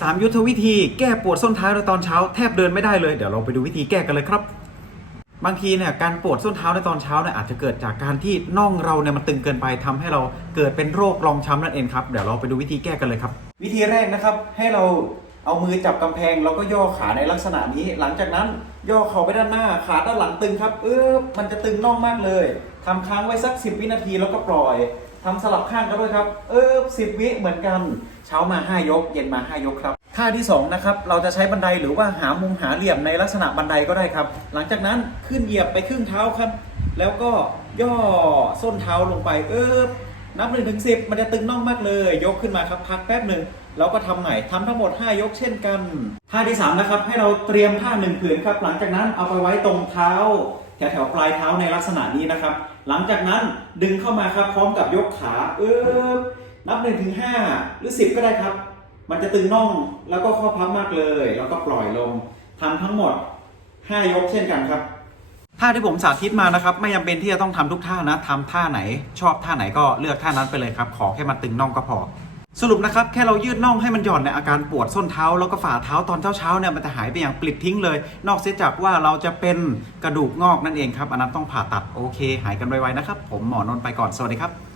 สามยุทธวิธีแก้ปวดส้นเท้าในตอนเช้าแทบเดินไม่ได้เลยเดี๋ยวเราไปดูวิธีแก้กันเลยครับ บางทีเนี่ยการปวดส้นเท้าในตอนเช้าเนี่ยอาจจะเกิดจากการที่น่องเราเนี่ยมันตึงเกินไปทำให้เราเกิดเป็นโรครองช้ำนั่นเองครับเดี๋ยวเราไปดูวิธีแก้กันเลยครับ วิธีแรกนะครับให้เรา เอามือจับกำแพงแล้วก็ย่อขาในลักษณะนี้ หลังจากนั้นย่อเข่าไปด้านหน้าขาด้านหลังตึงครับเออมันจะตึงน่องมากเลยทำค้างไว้สัก 10 วินาทีแล้วก็ปล่อยทำสลับข้างกันด้วยครับ เออสิบวิเหมือนกัน เช้ามา 5 ยก เย็นมา 5 ยกครับท่าที่2นะครับเราจะใช้บันไดหรือว่าหามุมหาเหลี่ยมในลักษณะบันไดก็ได้ครับ หลังจากนั้นขึ้นเหยียบไปครึ่งเท้าครับ แล้วก็ย่อส้นเท้าลงไปเออ นับ1นถึงสิมันจะตึงน่องมากเลย ยกขึ้นมาครับพักแป๊บหนึ่งแล้วก็ทำใหม่ทำทั้งหมด 5 ยกเช่นกันท่าที่3นะครับให้เราเตรียมผ้าหนึ่งผืนครับ หลังจากนั้นเอาไปไว้ตรงเท้า แถวๆปลายเท้าในลักษณะนี้นะครับ หลังจากนั้นดึงเข้ามาครับพร้อมกับยกขาเออนับ1นถึงหหรือ 10 ก็ได้ครับ มันจะตึงน่องแล้วก็ข้อพับมากเลย แล้วก็ปล่อยลงทำทั้งหมด 5 ยกเช่นกันครับ ท่าที่ผมสาธิตมานะครับ ไม่จำเป็นที่จะต้องทำทุกท่านะทำท่าไหน ชอบท่าไหนก็เลือกท่านั้นไปเลยครับ ขอแค่มันตึงน่องก็พอ สรุปนะครับ แค่เรายืดน่องให้มันหย่อนในอาการปวดส้นเท้า แล้วก็ฝ่าเท้าตอนเช้าๆเนี่ยมันจะหายไปอย่างปลิดทิ้งเลย นอกเสียจากว่าเราจะเป็นกระดูกงอกนั่นเองครับอันนั้นต้องผ่าตัดโอเค หายกันไวๆนะครับ ผมหมอนนท์ไปก่อนสวัสดีครับ